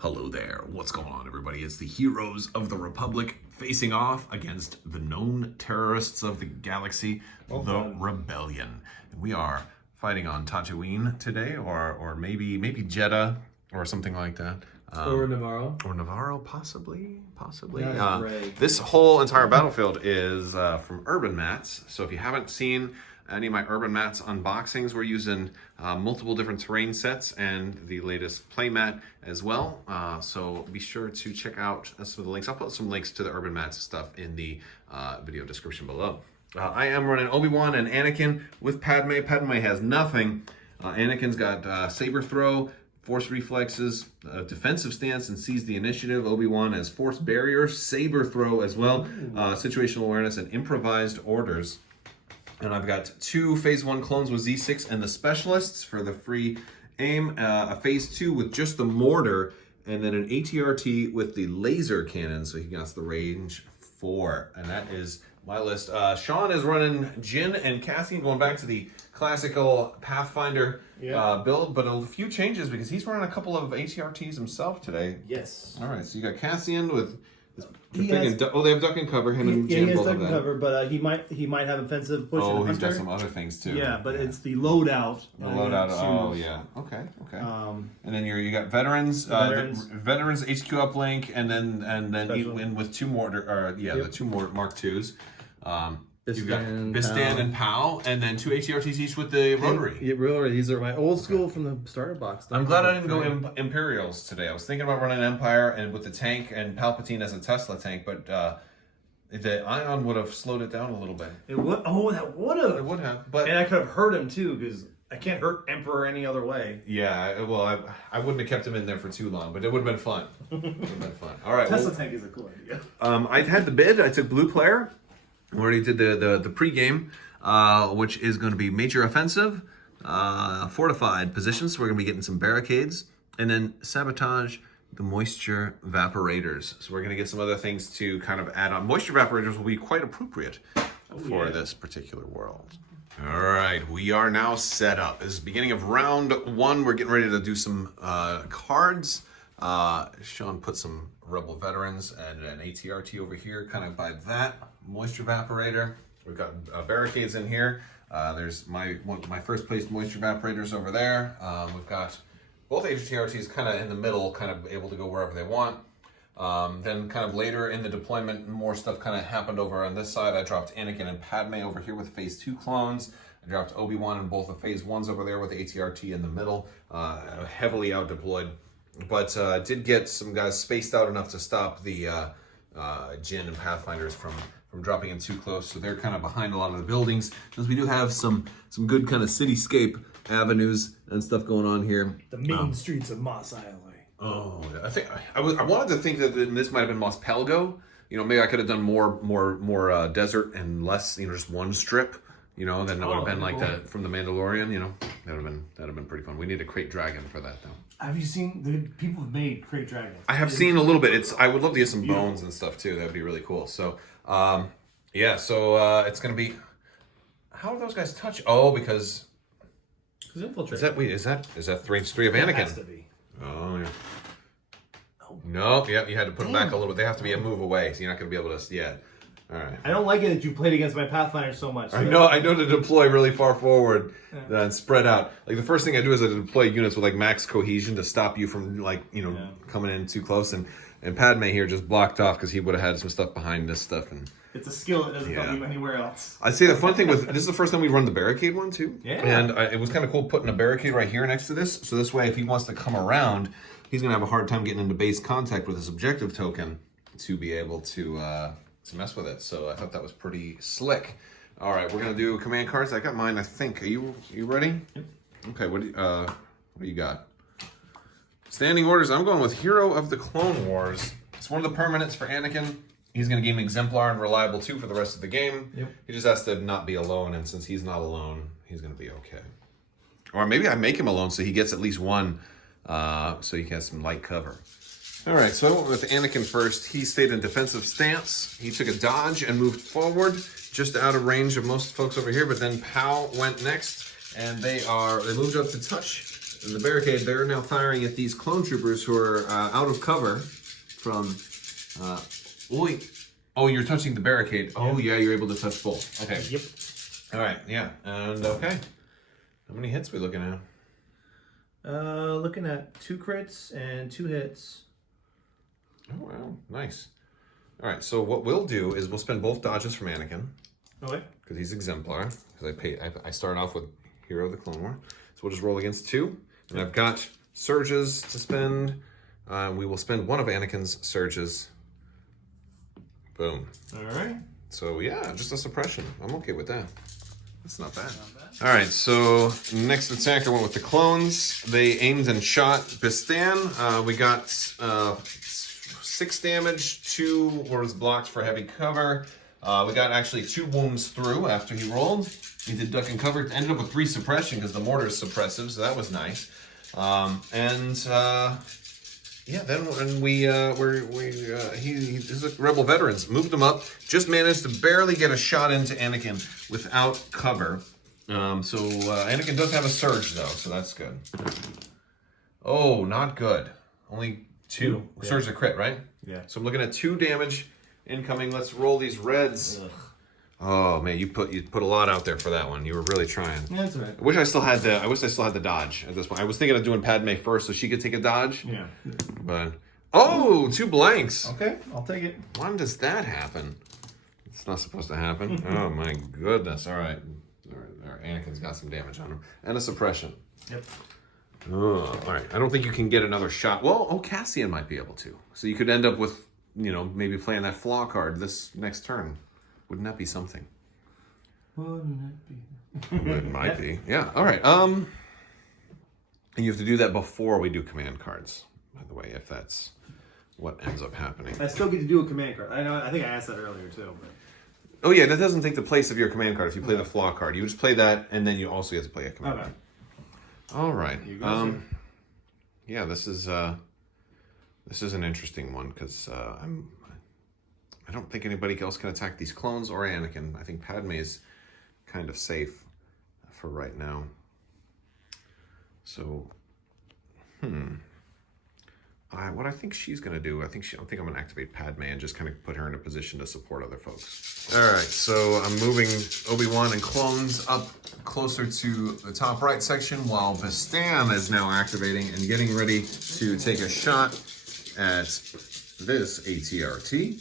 Hello there. What's going on, everybody? It's the heroes of the Republic facing off against the known terrorists of the galaxy, the Rebellion. And we are fighting on Tatooine today, or maybe Jeddah, or something like that. Or Navarro. Or Navarro, possibly. Yeah, this whole entire battlefield is from UrbanMatz. So if you haven't seen any of my UrbanMatz unboxings, we're using multiple different terrain sets and the latest playmat as well. So be sure to check out some of the links. I'll put some links to the UrbanMatz stuff in the video description below. I am running Obi-Wan and Anakin with Padme. Padme has nothing. Anakin's got saber throw, force reflexes, defensive stance, and seize the initiative. Obi-Wan has force barrier, saber throw as well, situational awareness, and improvised orders. And I've got 2 Phase 1 clones with Z6 and the specialists for the free aim, a Phase 2 with just the mortar, and then an ATRT with the laser cannon, so he gets the range 4. And that is my list. Sean is running Jin and Cassian, going back to the classical Pathfinder build, but a few changes because he's running a couple of ATRTs himself today. Yes. All right, so you got Cassian with... they have duck and cover. Him and Jin he has both duck have and that. cover, but he might have offensive push. Oh, and he's got hunter. some other things too. Yeah, but it's the loadout. The loadout. Oh, yeah. Okay. And then you got veterans, veterans HQ uplink, and then in with 2 more, the 2 more Mark IIs. You've got Bistan and Pow, and then 2 ATRTs each with the rotary. Yeah, rotary. These are my old school from the starter box. I'm glad I didn't go Imperials today. I was thinking about running Empire and with the tank and Palpatine as a Tesla tank, but the Ion would have slowed it down a little bit. It would. Oh, that would have. It would have, but and I could have hurt him too because I can't hurt Emperor any other way. Yeah, well, I wouldn't have kept him in there for too long, but it would have been fun. All right. Tesla tank is a cool idea. I had the bid. I took blue player. We already did the pregame, which is going to be major offensive, fortified positions. So we're going to be getting some barricades, and then sabotage the moisture evaporators. So we're going to get some other things to kind of add on. Moisture evaporators will be quite appropriate for this particular world. All right, we are now set up. This is the beginning of round 1. We're getting ready to do some cards. Sean put some Rebel veterans and an ATRT over here, kind of by that moisture evaporator. We've got barricades in here. There's my first place moisture evaporators over there. We've got both ATRTs kind of in the middle, kind of able to go wherever they want. Then kind of later in the deployment, more stuff kind of happened over on this side. I dropped Anakin and Padme over here with Phase 2 clones. I dropped Obi-Wan and both the Phase 1s over there with ATRT in the middle, heavily out deployed. But did get some guys spaced out enough to stop the Jin and Pathfinders from dropping in too close. So they're kind of behind a lot of the buildings. Because we do have some good kind of cityscape avenues and stuff going on here. The main streets of Mos Eisley. Oh, I think I wanted to think that this might have been Mos Pelgo. You know, maybe I could have done more desert and less, just one strip. Then it would have been like that from the Mandalorian. That would have been pretty fun. We need a crate dragon for that though. Have you seen the people have made crate dragons? I have seen a little bit. I would love to get some bones and stuff too. That'd be really cool. So, it's gonna be. How are those guys touch? Oh, because infiltrate. Is that range 3 of Anakin? It has to be. Oh yeah. No, you had to put them back a little bit. They have to be a move away, so you're not gonna be able to. Yeah. All right. I don't like it that you played against my Pathfinder so much. So. I know to deploy really far forward and spread out. Like the first thing I do is I deploy units with like max cohesion to stop you from coming in too close. And Padme here just blocked off because he would have had some stuff behind this stuff. And it's a skill that doesn't help you anywhere else. I'd say the fun thing with this is the first time we run the barricade one too. Yeah. And it was kind of cool putting a barricade right here next to this. So this way, if he wants to come around, he's gonna have a hard time getting into base contact with his objective token to be able to mess with it. So I thought that was pretty slick. All right, we're gonna do command cards. I got mine, I think. Are you ready? Yep. Okay, what do you got? Standing orders. I'm going with Hero of the Clone Wars. It's one of the permanents for Anakin. He's gonna gain Exemplar and Reliable 2 for the rest of the game. Yep. He just has to not be alone, and since he's not alone, he's gonna be okay. Or maybe I make him alone so he gets at least one, so he has some light cover. All right, so I went with Anakin first. He stayed in defensive stance. He took a dodge and moved forward, just out of range of most folks over here. But then Pow went next, and they moved up to touch the barricade, they're now firing at these clone troopers who are out of cover from... Oh, you're touching the barricade. Oh, yeah, you're able to touch both. Okay. Yep. All right, yeah. And okay. How many hits are we looking at? Looking at 2 crits and 2 hits. Oh, wow. Nice. All right, so what we'll do is we'll spend both dodges from Anakin. Okay. Because he's exemplar. Because I started off with Hero of the Clone War. So we'll just roll against 2. And I've got surges to spend. We will spend one of Anakin's surges. Boom. All right. So yeah, just a suppression. I'm okay with that. That's not bad. All right, so next attacker went with the clones. They aimed and shot Bistan. We got 6 damage, 2 was blocked for heavy cover. We got actually 2 wounds through after he rolled. He did duck and cover. Ended up with 3 suppression because the mortar is suppressive, so that was nice. Yeah, then when he's a Rebel veterans, moved him up, just managed to barely get a shot into Anakin without cover. Anakin does have a surge though, so that's good. Oh, not good. Only 2. Yeah. Surge a crit, right? Yeah. So I'm looking at 2 damage incoming. Let's roll these reds. Ugh. Oh man, you put a lot out there for that one. You were really trying. Yeah, that's all right. I wish I still had the dodge at this point. I was thinking of doing Padme first so she could take a dodge. Yeah. But 2 blanks. Okay, I'll take it. When does that happen? It's not supposed to happen. Oh my goodness. All right. Anakin's got some damage on him. And a suppression. Yep. Oh, all right. I don't think you can get another shot. Well, Cassian might be able to. So you could end up with, maybe playing that flaw card this next turn. Wouldn't that be something? Wouldn't that be? It might be. Yeah. All right. And you have to do that before we do command cards, by the way, if that's what ends up happening. I still get to do a command card. I think I asked that earlier too. But... Oh yeah, that doesn't take the place of your command card if you play the flaw card. You just play that, and then you also get to play a command card. All right. You go, yeah, this is an interesting one because I don't think anybody else can attack these clones or Anakin. I think Padme is kind of safe for right now. So, what I think she's going to do, I think I'm going to activate Padme and just kind of put her in a position to support other folks. All right, so I'm moving Obi-Wan and clones up closer to the top right section while Bistan is now activating and getting ready to take a shot at this ATRT.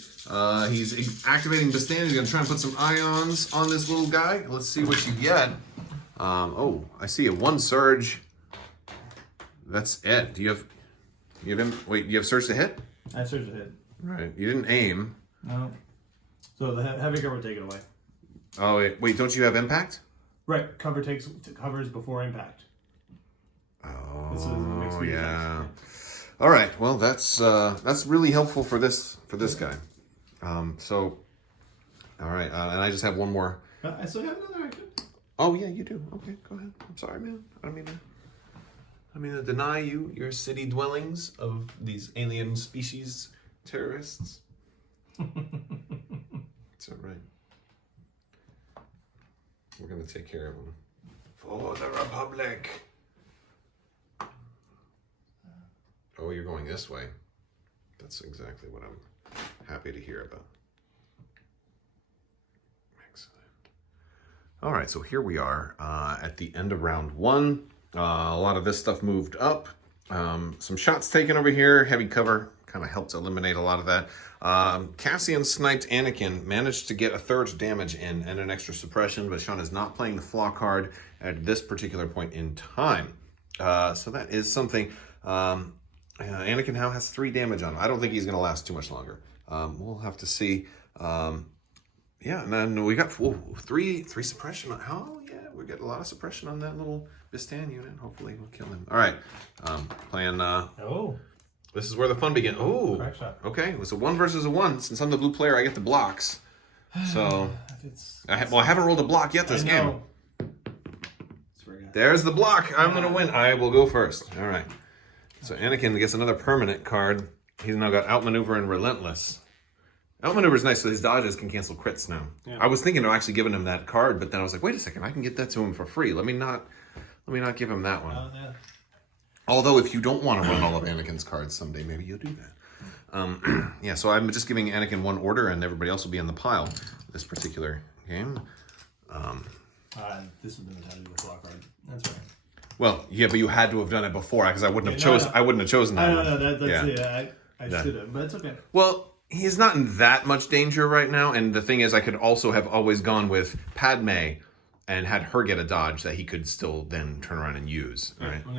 He's activating Bistan. He's going to try and put some ions on this little guy. Let's see what you get. I see a 1 surge. That's it. Do you have surge to hit? I have surge to hit. Right. You didn't aim. No. So the heavy cover will take it away. Oh, wait, don't you have impact? Right. Covers before impact. Oh, yeah. All right. Well, that's really helpful for this guy. All right, and I just have one more. I still have another action. Oh yeah, you do. Okay, go ahead. I'm sorry, man. I don't mean to deny you your city dwellings of these alien species terrorists. It's all right. We're gonna take care of them for the Republic. Oh, you're going this way. That's exactly what I'm happy to hear about. Excellent. All right, so here we are at the end of round 1. A lot of this stuff moved up. Some shots taken over here. Heavy cover kind of helped eliminate a lot of that. Cassian sniped Anakin, managed to get a 3rd damage in and an extra suppression, but Sean is not playing the flaw card at this particular point in time. So that is something. Anakin now has 3 damage on him. I don't think he's going to last too much longer. We'll have to see. Yeah, and then we got 3 suppression. Oh, yeah, we got a lot of suppression on that little Bistan unit. Hopefully we'll kill him. All right, playing... This is where the fun begins. Oh, okay. It was a 1 versus a 1. Since I'm the blue player, I get the blocks. So, I haven't rolled a block yet this game. There's the block. I'm going to win. I will go first. All right. So Anakin gets another permanent card. He's now got Outmaneuver and Relentless. Outmaneuver is nice, so his dodges can cancel crits now. Yeah. I was thinking of actually giving him that card, but then I was like, wait a second, I can get that to him for free. Let me not give him that one. Yeah. Although if you don't want to run all of Anakin's cards someday, maybe you'll do that. Yeah, so I'm just giving Anakin one order and everybody else will be on the pile this particular game. This would have been the time to do a draw card. That's right. Well, yeah, but you had to have done it before because I wouldn't have chosen. I wouldn't have chosen that. I should have, but it's okay. Well, he's not in that much danger right now, and the thing is, I could also have always gone with Padme and had her get a dodge that he could still then turn around and use. Right? I'm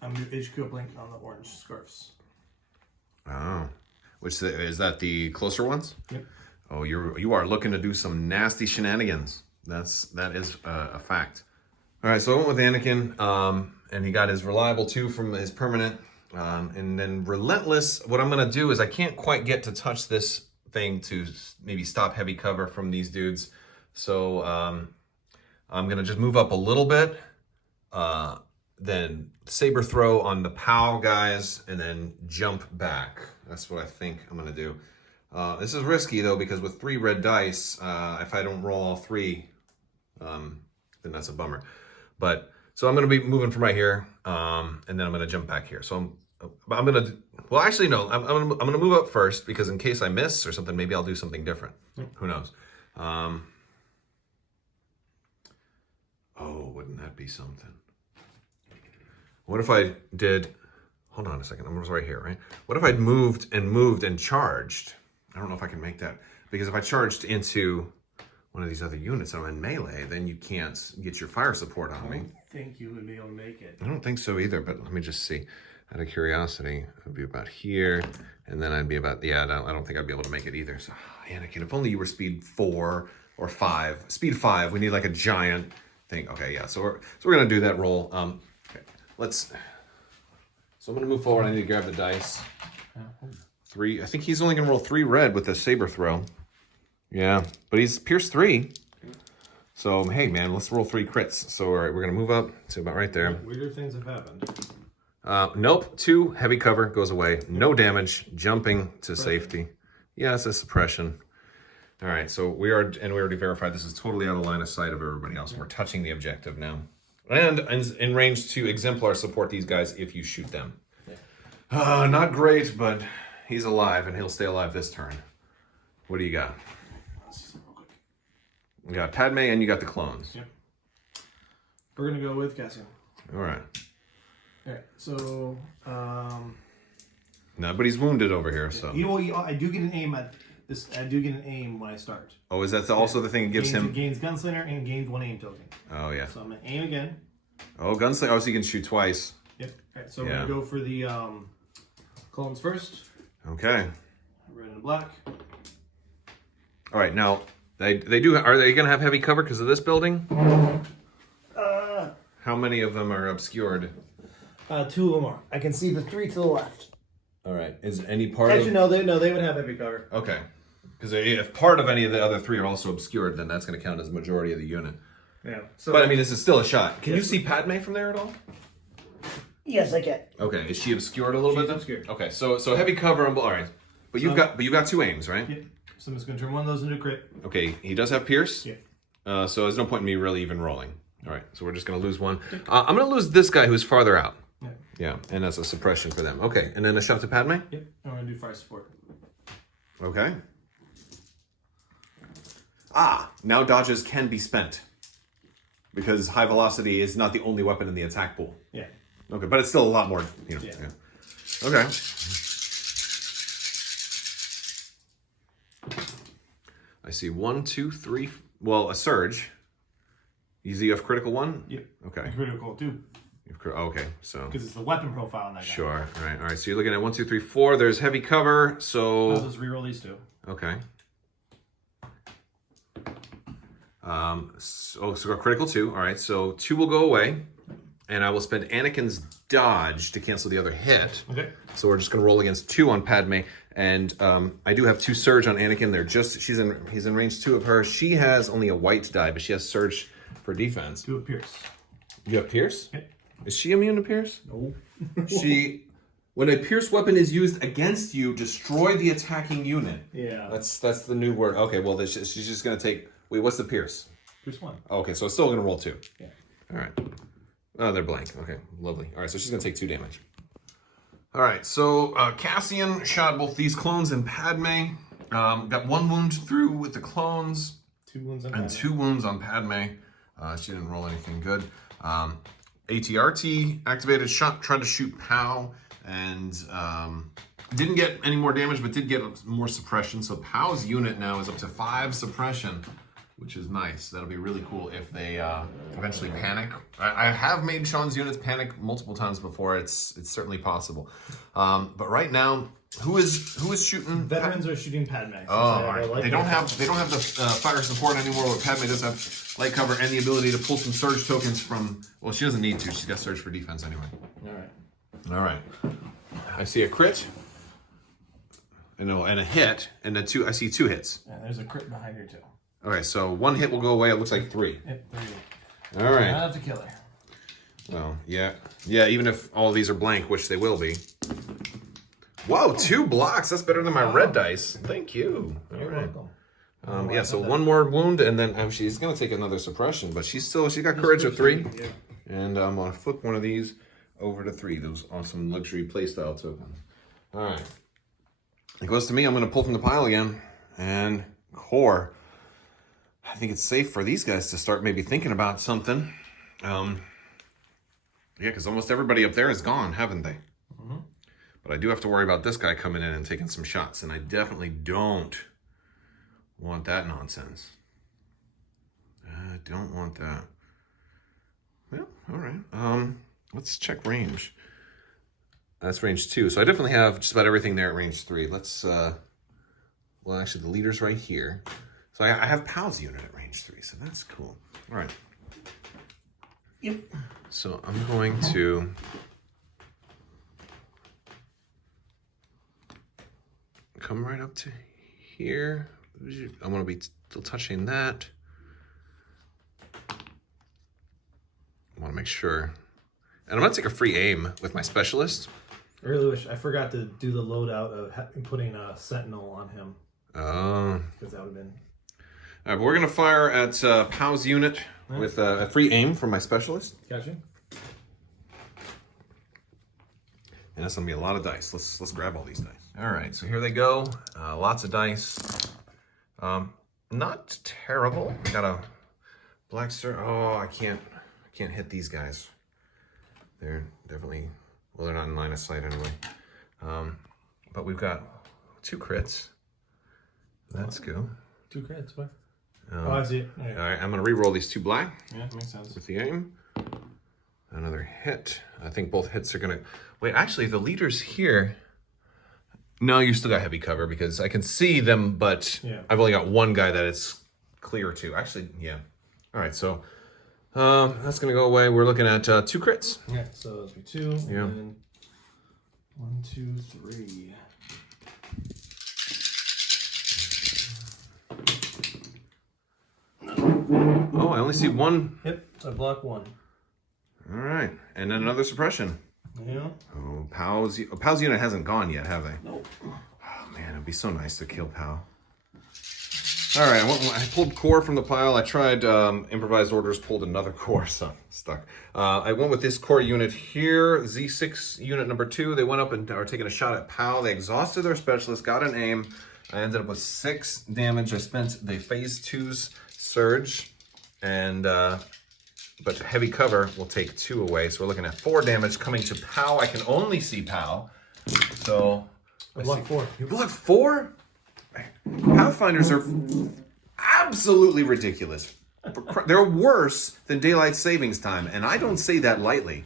gonna do HQ blink on the orange scarves. Oh, is that the closer ones? Yep. Oh, you are looking to do some nasty shenanigans. That is a fact. All right, so I went with Anakin, and he got his reliable 2 from his permanent, and then relentless. What I'm gonna do is I can't quite get to touch this thing to maybe stop heavy cover from these dudes, so I'm gonna just move up a little bit, then saber throw on the POW guys, and then jump back. That's what I think I'm gonna do. This is risky though because with 3 red dice, if I don't roll all 3, then that's a bummer. But so I'm going to be moving from right here, and then I'm going to jump back here. So I'm going to. Well, actually, no. I'm going to move up first because in case I miss or something, maybe I'll do something different. Who knows? Oh, wouldn't that be something? What if I did? Hold on a second. I'm right here, right? What if I'd moved and charged? I don't know if I can make that because if I charged into one of these other units, I'm in melee, then you can't get your fire support on me. I don't think you would be able to make it. I don't think so either, but let me just see. Out of curiosity, it would be about here, and then I'd be about, I don't think I'd be able to make it either. So, Anakin, if only you were speed 4 or 5. Speed 5, we need like a giant thing. Okay, yeah, so we're going to do that roll. Okay, so I'm going to move forward. I need to grab the dice. 3, I think he's only going to roll 3 red with the saber throw. Yeah, but he's pierced 3. So, hey, man, let's roll 3 crits. So, all right, we're going to move up to about right there. Weirder things have happened. Nope, 2, heavy cover, goes away. No damage, jumping to safety. Yeah, it's a suppression. All right, so we already verified this is totally out of line of sight of everybody else. We're touching the objective now. And in range to exemplar support these guys if you shoot them. Yeah. Not great, but he's alive, and he'll stay alive this turn. What do you got? You got Padme and you got the clones. Yep. We're gonna go with Cassian. All right. All right. So, no, but he's wounded over here. So I do get an aim at this. I do get an aim when I start. Oh, is that also the thing that gives him gains gunslinger and gains 1 aim token? Oh yeah. So I'm gonna aim again. Oh, gunslinger. Oh, so you can shoot twice. Yep. All right. So we're gonna go for the clones first. Okay. Red and black. All right. Now they do. Are they gonna have heavy cover because of this building? How many of them are obscured? 2 of them are. I can see the 3 to the left. All right. Is any part Actually, no, they would have heavy cover. Okay. Because if part of any of the other 3 are also obscured, then that's going to count as the majority of the unit. Yeah. So, but I mean, this is still a shot. Can you see Padme from there at all? Yes, I can. Okay. Is she obscured a little bit? She's obscured. Okay. So heavy cover. All right. But you've got 2 aims, right? Yep. So I'm just going to turn one of those into a crit. Okay. He does have Pierce. Yeah. So there's no point in me really even rolling. All right. So we're just going to lose 1. I'm going to lose this guy who's farther out. Yeah, and that's a suppression for them. Okay, and then a shot to Padme? Yep, I'm going to do fire support. Okay. Now dodges can be spent. Because high velocity is not the only weapon in the attack pool. Yeah. Okay, but it's still a lot more, you know. Yeah. Okay. I see 1, 2, 3, well, a surge. Easy of critical 1? Yep. Okay. Critical 2. Okay, so because it's the weapon profile on that guy. Sure. All right. So you're looking at 1, 2, 3, 4. There's heavy cover. So I'll just reroll these 2. Okay. So a critical 2. All right. So 2 will go away, and I will spend Anakin's dodge to cancel the other hit. Okay. So we're just gonna roll against 2 on Padme, and I do have 2 surge on Anakin. He's in range 2 of her. She has only a white die, but she has surge for defense. 2 of Pierce. You have Pierce? Okay. Is she immune to Pierce? No. When a Pierce weapon is used against you, destroy the attacking unit. Yeah. That's the new word. Okay, well, she's just going to take... Wait, what's the Pierce? Pierce 1. Oh, okay, so it's still going to roll 2. Yeah. All right. Oh, they're blank. Okay, lovely. All right, so she's going to take 2 damage. All right, so Cassian shot both these clones and Padme. Got 1 wound through with the clones. 2 wounds on And Padme. 2 wounds on Padme. She didn't roll anything good. ATRT activated, tried to shoot Pow, and didn't get any more damage, but did get more suppression. So Pow's unit now is up to 5 suppression, which is nice. That'll be really cool if they eventually panic. I have made Sean's units panic multiple times before. It's certainly possible. But right now, who is shooting? Veterans are shooting Padme. Oh, all right. They don't have the fire support anymore, but Padme does have light cover and the ability to pull some surge tokens from. Well, she doesn't need to. She's got surge for defense anyway. All right. I see a crit. And a hit, and I see 2 hits. Yeah, there's a crit behind her too. Okay, so 1 hit will go away. It looks like 3. Yep, there you go. All right. I have to kill her. Well, yeah. Even if all of these are blank, which they will be. Whoa, 2 blocks. That's better than my red dice. Thank you. You're welcome. Yeah, so 1 more wound, and then she's gonna take another suppression, but she got courage of 3. Yeah. And I'm gonna flip one of these over to 3. Those awesome luxury playstyle tokens. All right. It goes to me. I'm gonna pull from the pile again, and core. I think it's safe for these guys to start maybe thinking about something. Yeah, because almost everybody up there is gone, haven't they? Mm-hmm. But I do have to worry about this guy coming in and taking some shots, and I definitely don't want that nonsense. I don't want that. Well, all right. Let's check range. That's range 2, so I definitely have just about everything there at range 3. Let's, well, actually, the leader's right here. So I have Pal's unit at range 3, so that's cool. All right. Yep. So I'm going to come right up to here. I'm going to be still touching that. I want to make sure. And I'm going to take a free aim with my specialist. I really wish I forgot to do the loadout of putting a sentinel on him. Oh. Because that would have been. All right, but we're going to fire at Pow's unit with a free aim from my specialist. Gotcha. And that's going to be a lot of dice. Let's grab all these dice. All right, so here they go. Lots of dice. Not terrible. I got a black star. Oh, I can't hit these guys. They're definitely, well, they're not in line of sight anyway. But we've got 2 crits. That's good. 2 crits, what? Oh, I see it. All right, I'm going to re-roll these 2 black. Yeah, makes sense. With the aim. Another hit. I think both hits are going to... Wait, actually, the leader's here. No, you still got heavy cover because I can see them, but I've only got 1 guy that it's clear to. Actually, yeah. All right, so that's going to go away. We're looking at 2 crits. Yeah, so those are 2. Yeah. And then 1, 2, 3. Oh, I only see 1. Yep, so block 1. All right, and then another suppression. Yeah. Oh, Pow's unit hasn't gone yet, have they? Nope. Oh man, it'd be so nice to kill Pow. All right, I pulled core from the pile. I tried improvised orders, pulled another core, so I'm stuck. I went with this core unit here, Z6 unit number 2. They went up and are taking a shot at Pow. They exhausted their specialist, got an aim. I ended up with 6 damage. I spent the phase 2's surge, and but heavy cover will take 2 away. So we're looking at 4 damage coming to Pow. I can only see Pow, so I blocked 4. You blocked 4? Pathfinders are absolutely ridiculous. They're worse than daylight savings time, and I don't say that lightly.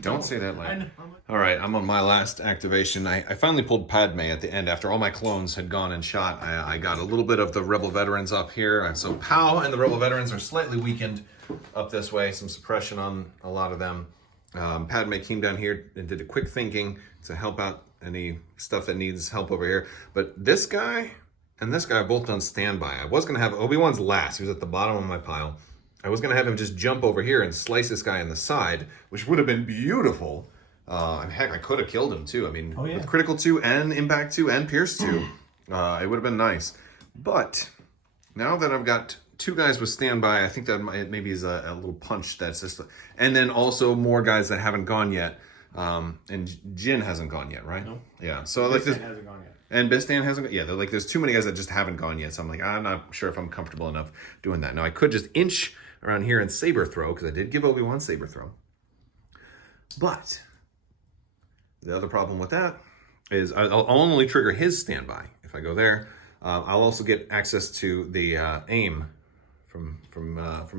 Don't say that lightly. All right, I'm on my last activation. I finally pulled Padme at the end after all my clones had gone and shot. I got a little bit of the Rebel veterans up here, and so Pow and the Rebel veterans are slightly weakened up this way. Some suppression on a lot of them. Padme came down here and did a quick thinking to help out any stuff that needs help over here. But this guy and this guy are both on standby. I was going to have Obi-Wan's last. He was at the bottom of my pile. I was going to have him just jump over here and slice this guy in the side, which would have been beautiful. And heck, I could have killed him too. I mean, with critical 2 and impact 2 and pierce 2, it would have been nice. But now that I've got 2 guys with standby, I think that maybe is a little punch that's just... And then also more guys that haven't gone yet. And Jin hasn't gone yet, right? No. Yeah. So like this, hasn't gone yet. and Bistan hasn't gone. Yeah, like there's too many guys that just haven't gone yet. So I'm like, I'm not sure if I'm comfortable enough doing that. Now I could just inch around here and saber throw because I did give Obi-Wan saber throw. But the other problem with that is I'll only trigger his standby if I go there. I'll also get access to the aim from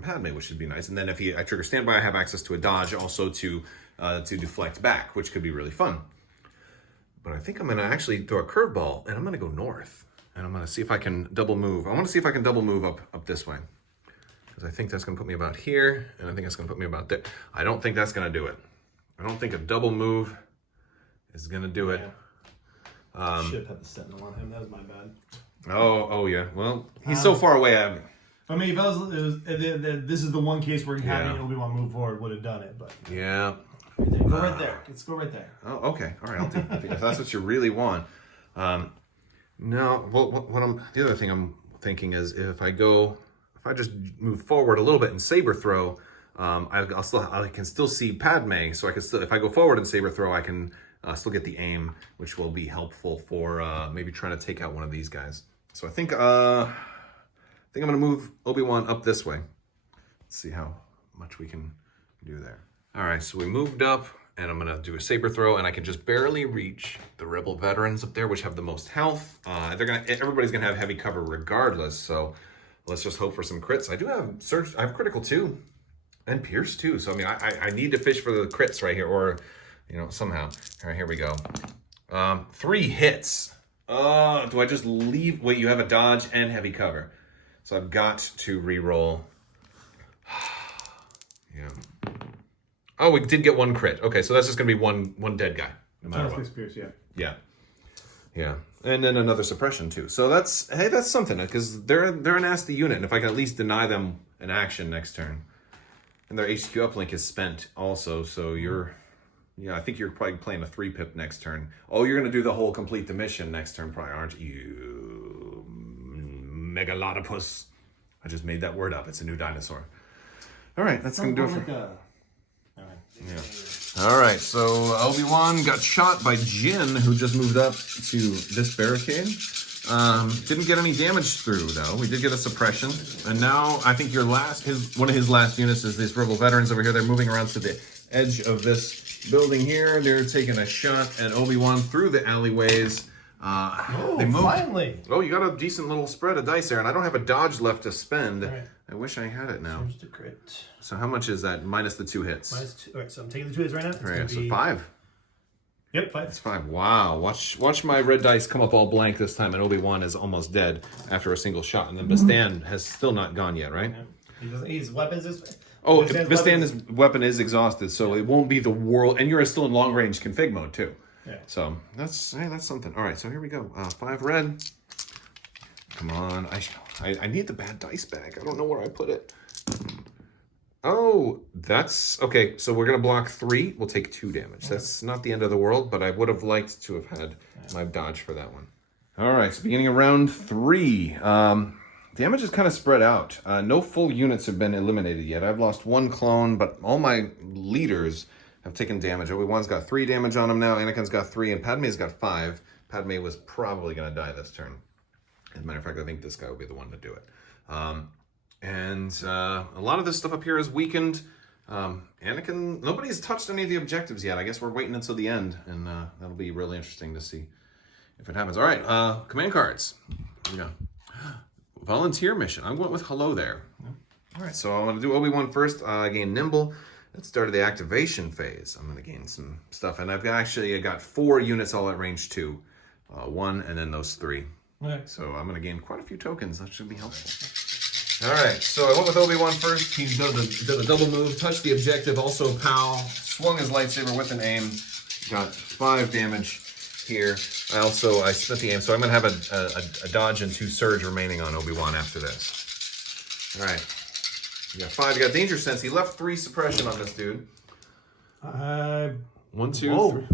Padme, which would be nice. And then if I trigger standby, I have access to a dodge also to deflect back, which could be really fun. But I think I'm going to actually throw a curveball, and I'm going to go north. And I'm going to see if I can double move. I want to see if I can double move up this way. Because I think that's going to put me about here, and I think that's going to put me about there. I don't think that's going to do it. I don't think a double move is going to do it. Yeah. Should have had the Sentinel on him. That was my bad. Oh yeah. Well, he's so far away. I mean, this is the one case where having Obi-Wan move forward would have done it. But yeah. Go right there. Let's go right there. Oh, okay. All right. I'll do it. If that's what you really want. No. Well, the other thing I'm thinking is if I just move forward a little bit and saber throw, I can still see Padme. So I can still, if I go forward and saber throw, I can still get the aim, which will be helpful for maybe trying to take out one of these guys. So I think I'm gonna move Obi-Wan up this way. Let's see how much we can do there. All right, so we moved up, and I'm gonna do a saber throw, and I can just barely reach the Rebel veterans up there, which have the most health. Everybody's gonna have heavy cover regardless. So let's just hope for some crits. I do have Surge. I have critical too, and Pierce too. So I mean, I need to fish for the crits right here, or somehow. All right, here we go. 3 hits. Do I just leave? Wait, you have a dodge and heavy cover. So I've got to re-roll. Yeah. Oh, we did get 1 crit. Okay, so that's just going to be one dead guy, no matter what. Pierce, yeah. Yeah. Yeah. And then another suppression, too. So that's something, because they're a nasty unit, and if I can at least deny them an action next turn. And their HQ uplink is spent also, so I think you're probably playing a 3-pip next turn. Oh, you're going to do the whole complete the mission next turn, probably, aren't you? Megalodopus. I just made that word up. It's a new dinosaur. All right, that's going to do it for... All right. Yeah. All right, so Obi-Wan got shot by Jin, who just moved up to this barricade. Didn't get any damage through, though. We did get a suppression. And now I think one of his last units is these Rebel veterans over here. They're moving around to the edge of this building here. They're taking a shot at Obi-Wan through the alleyways. They moved. Finally! Oh, you got a decent little spread of dice there, and I don't have a dodge left to spend. Right. I wish I had it now. Just a crit. So how much is that? Minus the 2 hits. -2. All right, so I'm taking the 2 hits right now. All right, so 5. Yep, 5. It's 5. Wow. Watch my red dice come up all blank this time, and Obi-Wan is almost dead after a single shot, and then Bistan has still not gone yet, right? Yeah. His weapons is... Oh, Bistan's weapon is exhausted, so it won't be the world, and you're still in long range config mode too. Yeah. So that's something. All right, so here we go. 5 red. Come on, I need the bad dice back. I don't know where I put it. Oh, that's okay. So we're gonna block 3. We'll take 2 damage. That's not the end of the world, but I would have liked to have had my dodge for that one. All right, so beginning of round 3. Damage is kind of spread out. No full units have been eliminated yet. I've lost 1 clone, but all my leaders have taken damage. Obi-Wan's got 3 damage on him now. Anakin's got 3, and Padme's got 5. Padme was probably going to die this turn. As a matter of fact, I think this guy will be the one to do it. And a lot of this stuff up here is weakened. Anakin, nobody's touched any of the objectives yet. I guess we're waiting until the end, and that'll be really interesting to see if it happens. All right, command cards. Here we go. Volunteer mission. I'm going with hello there. All right, so I'm going to do Obi-Wan first. I gain nimble. That started the activation phase. I'm going to gain some stuff, and I got 4 units all at range 2. 1 and then those 3. Okay. So I'm going to gain quite a few tokens. That should be helpful. All right, so I went with Obi-Wan first. He did a double move, touched the objective, also pow, swung his lightsaber with an aim, got 5 damage here. I split the aim, so I'm going to have a dodge and 2 surge remaining on Obi-Wan after this. All right. You got 5. You got danger sense. He left 3 suppression on this dude. 1, 2, 3.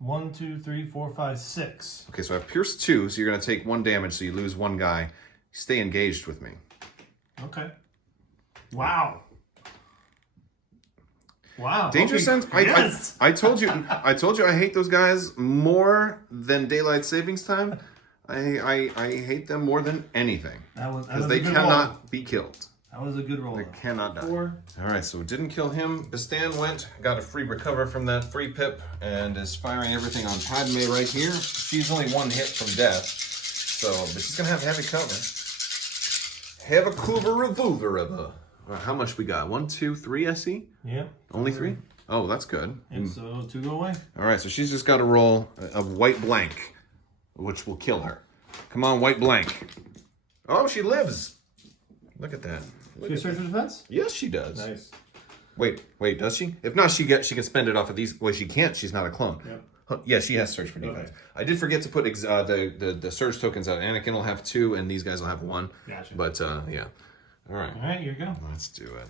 1, 2, 3, 4, 5, 6. Okay, so I have pierce 2, so you're going to take 1 damage, so you lose 1 guy. Stay engaged with me. Okay. Wow. Wow. Danger okay. Sense. Yes. I told you I hate those guys more than daylight savings time. I hate them more than anything because they cannot be killed. That was a good roll. They cannot die. 4. All right, so it didn't kill him. Bastan went, got a free recover from that free pip, and is firing everything on Padme right here. She's only 1 hit from death, so but she's gonna have heavy cover. Have a clover revolver. How much we got? 1, 2, 3. I see. Yeah. Only 3. Oh, that's good. And so 2 go away. All right, so she's just got to roll a white blank, which will kill her. Come on, white blank. Oh, she lives. Look at that. She search for defense? Yes, she does. Nice. Wait, does she? If not, she can spend it off of these. Well, she can't. She's not a clone. Yep. Yeah, she has search for defense. Okay. I did forget to put the surge tokens out. Anakin will have 2, and these guys will have 1. Gotcha. But yeah. All right. All right, here you go. Let's do it.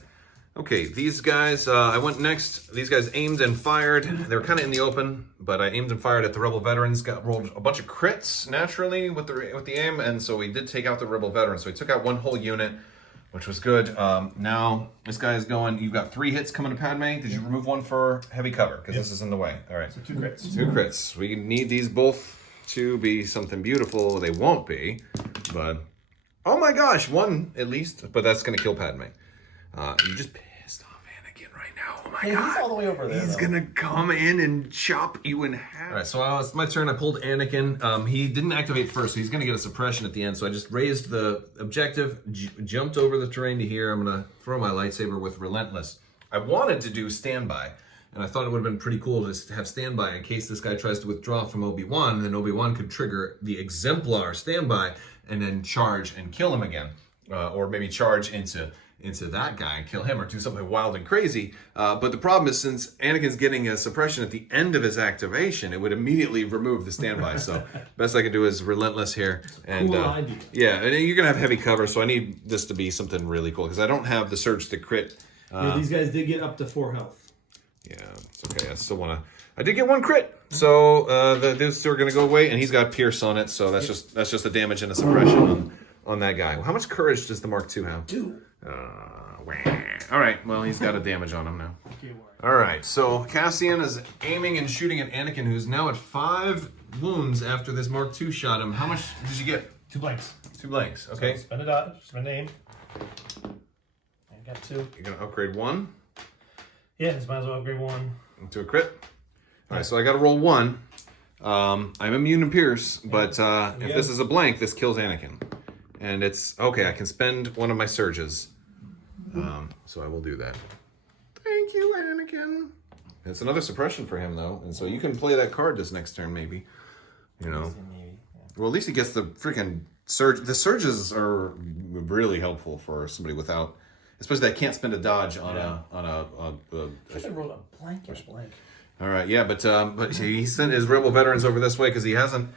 Okay, these guys, I went next. These guys aimed and fired. They were kind of in the open, but I aimed and fired at the Rebel veterans. Rolled a bunch of crits naturally with the aim, and so we did take out the Rebel veterans. So we took out 1 whole unit, which was good. Now this guy is going. You've got 3 hits coming to Padme. Did you remove 1 for heavy cover? Because this is in the way. All right. So 2 crits. 2 crits. We need these both to be something beautiful. They won't be, but oh my gosh, 1 at least. But that's gonna kill Padme. You just pissed off Anakin right now. Oh my god. He's all the way over there. He's gonna come in and chop you in half. All right, so it's my turn. I pulled Anakin. He didn't activate first, so he's gonna get a suppression at the end. So I just raised the objective, jumped over the terrain to here. I'm gonna throw my lightsaber with Relentless. I wanted to do standby, and I thought it would have been pretty cool just to have standby in case this guy tries to withdraw from Obi-Wan, and then Obi-Wan could trigger the exemplar standby and then charge and kill him again, or maybe charge into that guy and kill him or do something wild and crazy. But the problem is, since Anakin's getting a suppression at the end of his activation, it would immediately remove the standby. So best I can do is Relentless here. And cool idea. yeah, and you're gonna have heavy cover, so I need this to be something really cool because I don't have the surge to crit. Yeah, these guys did get up to 4 health. Yeah, it's okay. I still wanna. I did get 1 crit, so those 2 are gonna go away, and he's got Pierce on it, so that's just a damage and a suppression on that guy. Well, how much courage does the Mark II have? 2. All right, well, he's got a damage on him now. All right, so Cassian is aiming and shooting at Anakin, who's now at 5 wounds after this Mark II shot him. How much did you get? 2 blanks. 2 blanks, okay. So spend a dodge, spend aim. I got 2. You're going to upgrade 1? Yeah, just might as well upgrade 1. To a crit? All right, so I got to roll 1. I'm immune to Pierce, but if this is a blank, this kills Anakin. And it's, okay, I can spend 1 of my surges. So I will do that. Thank you, Anakin. It's another suppression for him, though. And so you can play that card this next turn, maybe. You know. Well, at least he gets the freaking surge. The surges are really helpful for somebody without, especially that can't spend a dodge on a I should roll a blank. All right, yeah, but he sent his Rebel veterans over this way because he hasn't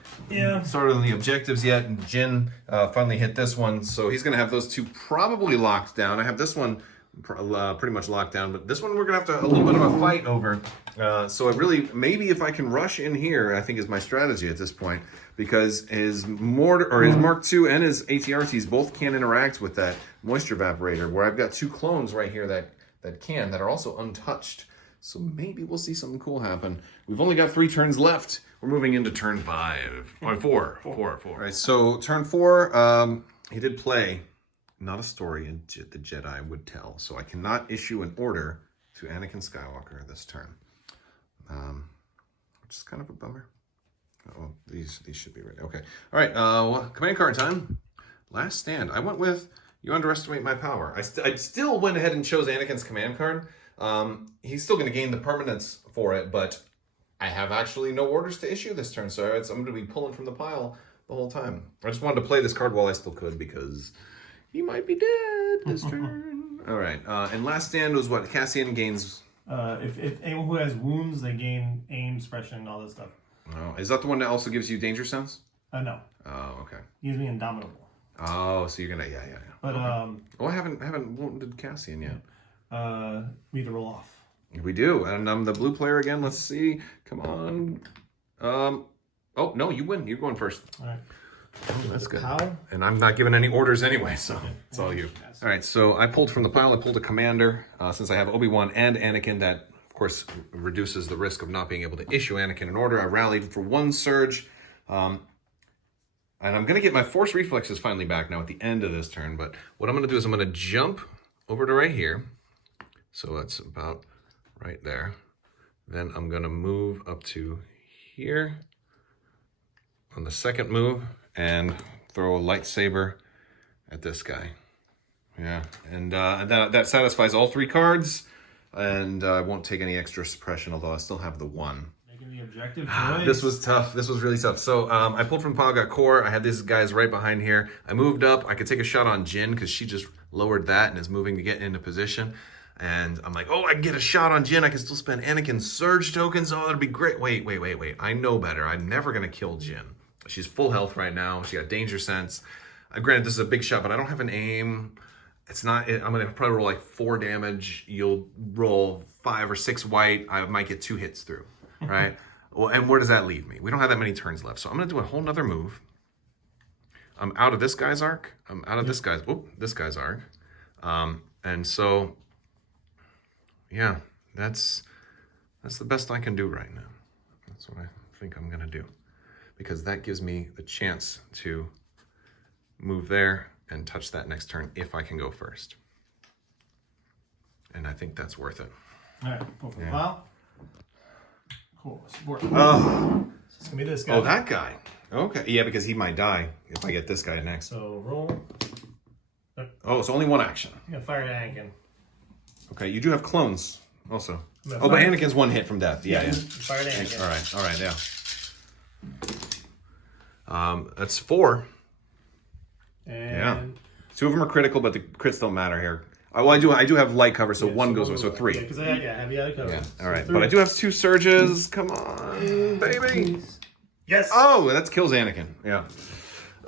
started on the objectives yet, and Jin finally hit this one, so he's going to have those 2 probably locked down. I have this one pretty much locked down, but this one we're going to have a little bit of a fight over. So I really, maybe if I can rush in here, I think is my strategy at this point, because his mortar or his Mark II and his ATRTs both can interact with that moisture evaporator, where I've got 2 clones right here that are also untouched. So maybe we'll see something cool happen. We've only got 3 turns left. We're moving into turn 5. Or 4. 4. All right, so turn 4, he did play not a story the Jedi would tell. So I cannot issue an order to Anakin Skywalker this turn. Which is kind of a bummer. Oh, these should be ready. Okay. All right, well, command card time. Last stand. I went with you underestimate my power. I still went ahead and chose Anakin's command card. He's still going to gain the permanence for it, but I have actually no orders to issue this turn, so I'm going to be pulling from the pile the whole time. I just wanted to play this card while I still could, because he might be dead this turn. All right, and last stand was what? Cassian gains... If anyone who has wounds, they gain aim, suppression, and all this stuff. Oh, is that the one that also gives you danger sense? No. Oh, okay. Gives me indomitable. Oh, so you're going to... Yeah. But, okay. Oh, I haven't wounded Cassian yet. We need to roll off. We do, and I'm the blue player again. Let's see. Come on. Oh, no, you win. You're going first. All right. Oh, that's good. How? And I'm not giving any orders anyway, so it's all you. All right, so I pulled from the pile. I pulled a commander, since I have Obi-Wan and Anakin that of course, reduces the risk of not being able to issue Anakin an order. I rallied for 1 surge. And I'm going to get my force reflexes finally back now at the end of this turn. But what I'm going to do is I'm going to jump over to right here. So that's about right there. Then I'm going to move up to here on the second move and throw a lightsaber at this guy. Yeah, and that satisfies all 3 cards. And I won't take any extra suppression, although I still have the 1. Making the objective This was tough. This was really tough. So I pulled from pile, got core. I had these guys right behind here. I moved up. I could take a shot on Jin because she just lowered that and is moving to get into position. And I'm like, oh, I can get a shot on Jin. I can still spend Anakin's surge tokens. Oh, that'd be great. Wait. I know better. I'm never going to kill Jin. She's full health right now. She got danger sense. Granted, this is a big shot, but I don't have an aim. It's not, I'm going to probably roll like 4 damage. You'll roll 5 or 6 white. I might get 2 hits through, right? Well, and where does that leave me? We don't have that many turns left. So I'm going to do a whole nother move. I'm out of this guy's arc. I'm out of this guy's arc. And so, yeah, that's the best I can do right now. That's what I think I'm going to do. Because that gives me the chance to move there and touch that next turn if I can go first. And I think that's worth it. All right, pull from the pile. Cool. Support. Oh. It's gonna be this guy. Oh, that guy. Okay. Yeah, because he might die if I get this guy next. So roll. Oh, it's only 1 action. I'm gonna fire at Anakin. Okay, you do have clones also. But Oh, but Anakin's 1 hit from death. Yeah. Fire at Anakin. All right, yeah. That's 4. And 2 of them are critical, but the crits don't matter here. Oh, well, I do have light cover, so 1 goes away, so 3. Yeah, because I have you out of cover. Yeah, So all right. 3. But I do have 2 surges. Come on, baby. Yes. Oh, that kills Anakin. Yeah.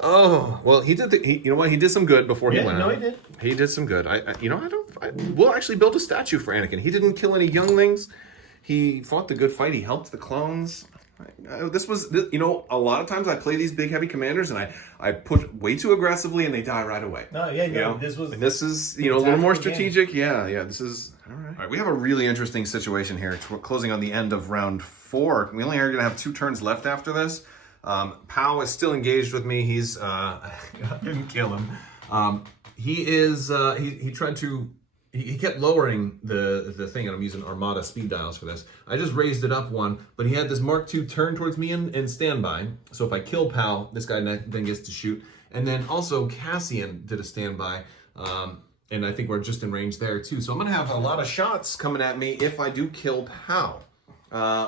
Oh, well, he did you know what? He did some good before he went out. No, he did. He did some good. We'll actually build a statue for Anakin. He didn't kill any younglings. He fought the good fight. He helped the clones. A lot of times I play these big, heavy commanders and I push way too aggressively and they die right away. No, yeah, this is a little more strategic. Game. Yeah, this is all right. All right. We have a really interesting situation here. We're closing on the end of round 4. We only are going to have 2 turns left after this. Pow is still engaged with me. He's I didn't kill him. He tried to. He kept lowering the thing, and I'm using Armada speed dials for this. I just raised it up 1, but he had this Mark II turn towards me in standby. So if I kill Pal, this guy then gets to shoot. And then also Cassian did a standby, and I think we're just in range there too. So I'm going to have a lot of shots coming at me if I do kill Pal,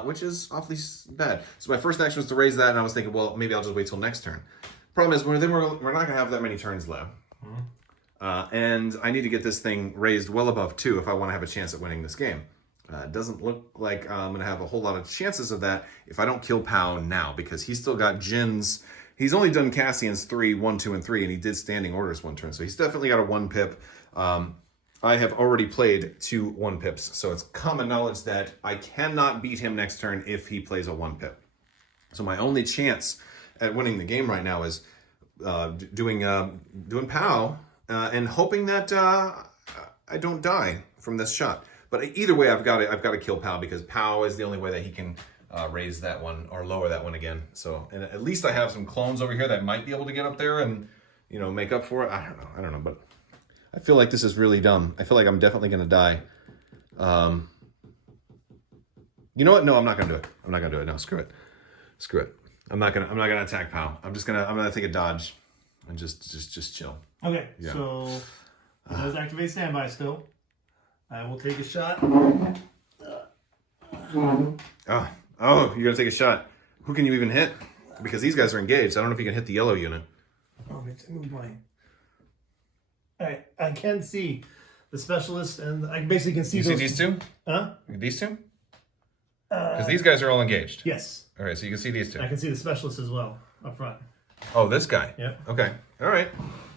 which is awfully bad. So my first action was to raise that, and I was thinking, well, maybe I'll just wait till next turn. Problem is, we're not going to have that many turns left. Mm-hmm. And I need to get this thing raised well above 2 if I want to have a chance at winning this game. It doesn't look like I'm going to have a whole lot of chances of that if I don't kill Pow now, because he's still got Jin's. He's only done Cassian's 3, 1, 2, and 3, and he did standing orders 1 turn, so he's definitely got a 1 pip. I have already played 2 1 pips, so it's common knowledge that I cannot beat him next turn if he plays a 1 pip. So my only chance at winning the game right now is doing Pow. And hoping that I don't die from this shot. But either way, I've got to kill Pow because Pow is the only way that he can raise that one or lower that one again. So, and at least I have some clones over here that might be able to get up there and make up for it. I don't know, but I feel like this is really dumb. I feel like I'm definitely gonna die. You know what? No, I'm not gonna do it. I'm not gonna do it. No, screw it. I'm not gonna attack Pow. I'm gonna take a dodge and just chill. Okay, yeah. So it does activate standby still. I will take a shot. Oh, you're gonna take a shot. Who can you even hit? Because these guys are engaged. I don't know if you can hit the yellow unit. Oh, it's moved my. Alright, I can see the specialist, and I basically can see. You see these 2? Huh? These 2? Because these guys are all engaged. Yes. All right, so you can see these 2. I can see the specialist as well up front. Oh, this guy. Yep. Okay. All right.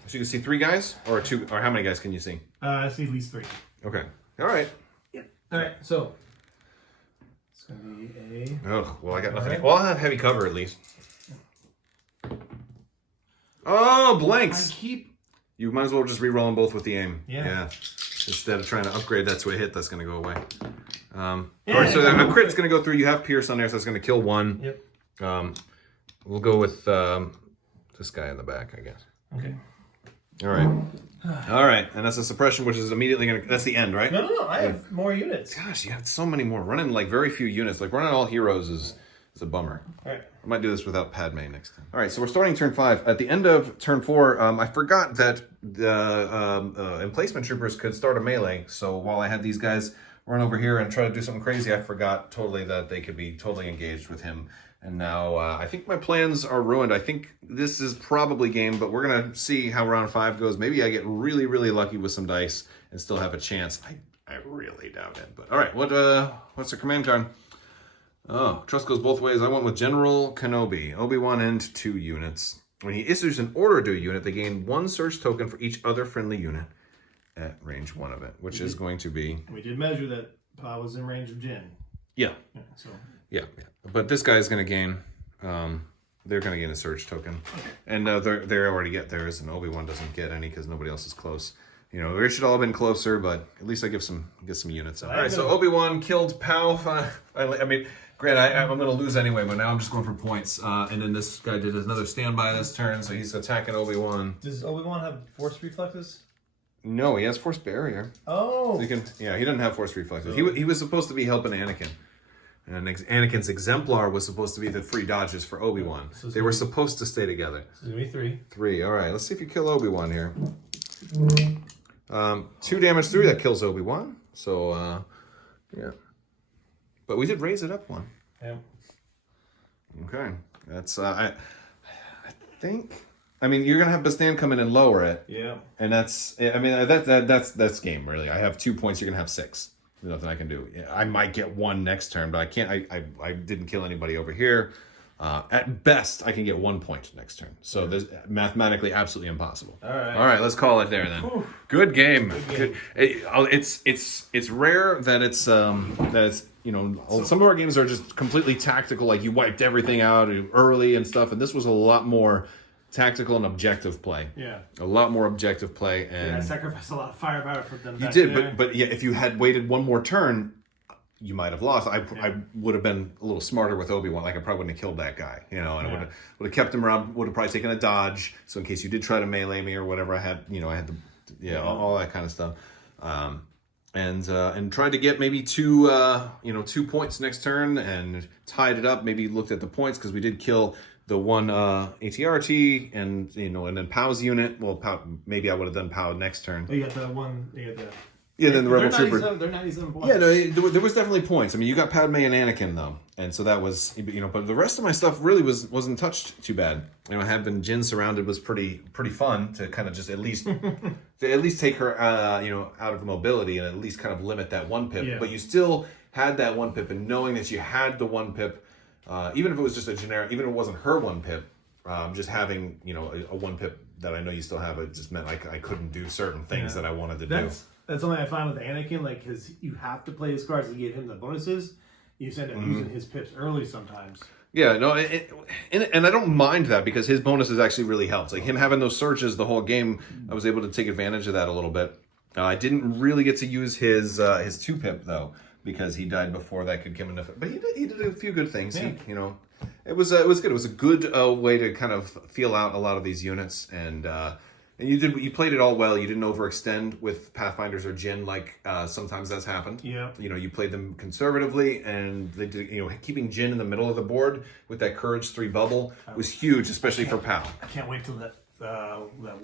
So you can see 3 guys, or 2, or how many guys can you see? I see at least 3. Okay. All right. Yep. All right. So it's gonna be a. Oh, well, I got nothing. Right. Well, I'll have heavy cover at least. Oh, blanks. I keep. You might as well just re-roll them both with the aim. Yeah. instead of trying to upgrade that to a hit, that's going to go away. All right, so a crit's going to go through. You have Pierce on there, so it's going to kill one. Yep. We'll go with this guy in the back, I guess. Okay. All right. All right, and that's a suppression, which is immediately going to... That's the end, right? No. I have more units. Gosh, you had so many more. Running like very few units. Like running all heroes is a bummer. All right. I might do this without Padme next time. All right, so we're starting turn 5. At the end of turn 4, I forgot that the emplacement troopers could start a melee. So while I had these guys run over here and try to do something crazy, I forgot totally that they could be totally engaged with him. And now I think my plans are ruined. I think this is probably game, but we're going to see how round 5 goes. Maybe I get really, really lucky with some dice and still have a chance. I really doubt it. But all right, what's the command card? Oh, trust goes both ways. I went with General Kenobi, Obi-Wan and 2 units. When he issues an order to a unit, they gain 1 search token for each other friendly unit at range 1 of it, which is going to be... We did measure that I was in range of Jin. Yeah. So... Yeah. But this guy's going to gain... they're going to gain a search token. Okay. And they already get theirs, and Obi-Wan doesn't get any because nobody else is close. You know, they should all have been closer, but at least I get some units out. All right, so Obi-Wan killed Pow. I mean... Granted, I'm going to lose anyway, but now I'm just going for points. And then this guy did another standby this turn, so he's attacking Obi-Wan. Does Obi-Wan have force reflexes? No, he has force barrier. Oh. So he doesn't have force reflexes. He was supposed to be helping Anakin. And Anakin's exemplar was supposed to be the free dodges for Obi-Wan. So they were supposed to stay together. So it's going to be 3. 3, all right. Let's see if you kill Obi-Wan here. 2 damage through, that kills Obi-Wan. So, yeah. But we did raise it up 1. Yeah. Okay. That's, I think... I mean, you're gonna have Bastan come in and lower it. Yeah. And that's... I mean, that's game, really. I have 2 points, you're gonna have 6. There's nothing I can do. I might get 1 next turn, but I can't... I didn't kill anybody over here. At best, I can get 1 point next turn. So there's mathematically absolutely impossible. All right. All right, let's call it there then. Whew. Good game. Good. It's rare that it's you know, some of our games are just completely tactical, like you wiped everything out early and stuff, and this was a lot more tactical and objective play. Yeah. A lot more objective play, and I sacrificed a lot of firepower for them. You did, but yeah, if you had waited 1 more turn, you might have lost. I would have been a little smarter with Obi-Wan. Like I probably wouldn't have killed that guy, you know, and I would have kept him around. Would have probably taken a dodge, so in case you did try to melee me or whatever, I had all that kind of stuff. And tried to get maybe 2 points next turn and tied it up. Maybe looked at the points because we did kill the 1 ATRT and and then Pow's unit. Well, Pow, maybe I would have done Pow next turn. Oh, you got the 1. You got the. Yeah, then the Rebel Trooper. They're 97 points. Yeah, no, there was definitely points. I mean, you got Padme and Anakin though, and so that was But the rest of my stuff really wasn't touched too bad. Having Jin surrounded was pretty fun to kind of just at least take her out of mobility and at least kind of limit that 1 pip. Yeah. But you still had that 1 pip, and knowing that you had the 1 pip, even if it was just a generic, even if it wasn't her 1 pip, just having a 1 pip that I know you still have, it just meant I couldn't do certain things that I wanted to do. That's something I found with Anakin, like, because you have to play his cards to give him the bonuses. You just end up using his pips early sometimes. Yeah, no, and I don't mind that because his bonuses actually really helped. Like him having those searches the whole game, I was able to take advantage of that a little bit. I didn't really get to use his 2 pip though because he died before that could give him enough. But he did a few good things. Yeah. It was good. It was a good way to kind of feel out a lot of these units and. And you played it all well. You didn't overextend with Pathfinders or Jin like sometimes that's happened. Yeah. You played them conservatively, and they did. Keeping Jin in the middle of the board with that Courage 3 bubble was huge, especially for Pal. I can't wait till that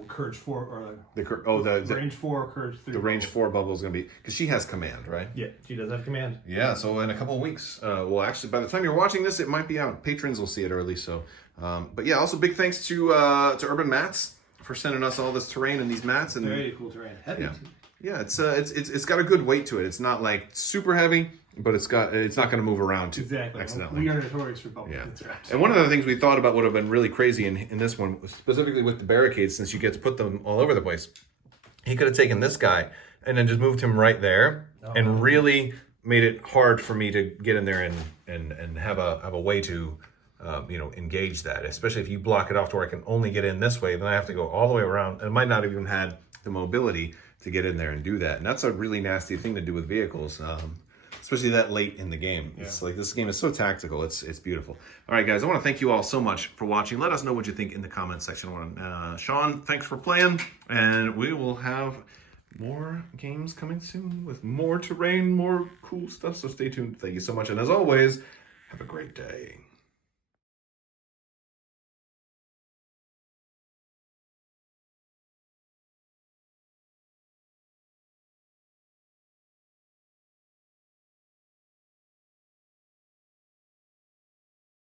Courage 4 or the Range 4 Courage 3. The Range 4 bubble is going to be because she has command, right? Yeah, she does have command. Yeah. So in a couple of weeks, well, actually, by the time you're watching this, it might be out. Patrons will see it early. So, but yeah, also big thanks to UrbanMatz for sending us all this terrain and these mats and very cool terrain. Heavy. Yeah, it's got a good weight to it. It's not like super heavy, but it's not going to move around too accidentally. We are notorious for bubble. Yeah. And one of the things we thought about would have been really crazy in this one, specifically with the barricades, since you get to put them all over the place. He could have taken this guy and then just moved him right there and really made it hard for me to get in there and have a way to engage that, especially if you block it off to where I can only get in this way, then I have to go all the way around. And I might not have even had the mobility to get in there and do that. And that's a really nasty thing to do with vehicles, especially that late in the game. It's like this game is so tactical. It's beautiful. All right, guys, I want to thank you all so much for watching. Let us know what you think in the comment section. Sean, thanks for playing, and we will have more games coming soon with more terrain, more cool stuff. So stay tuned. Thank you so much, and as always, have a great day.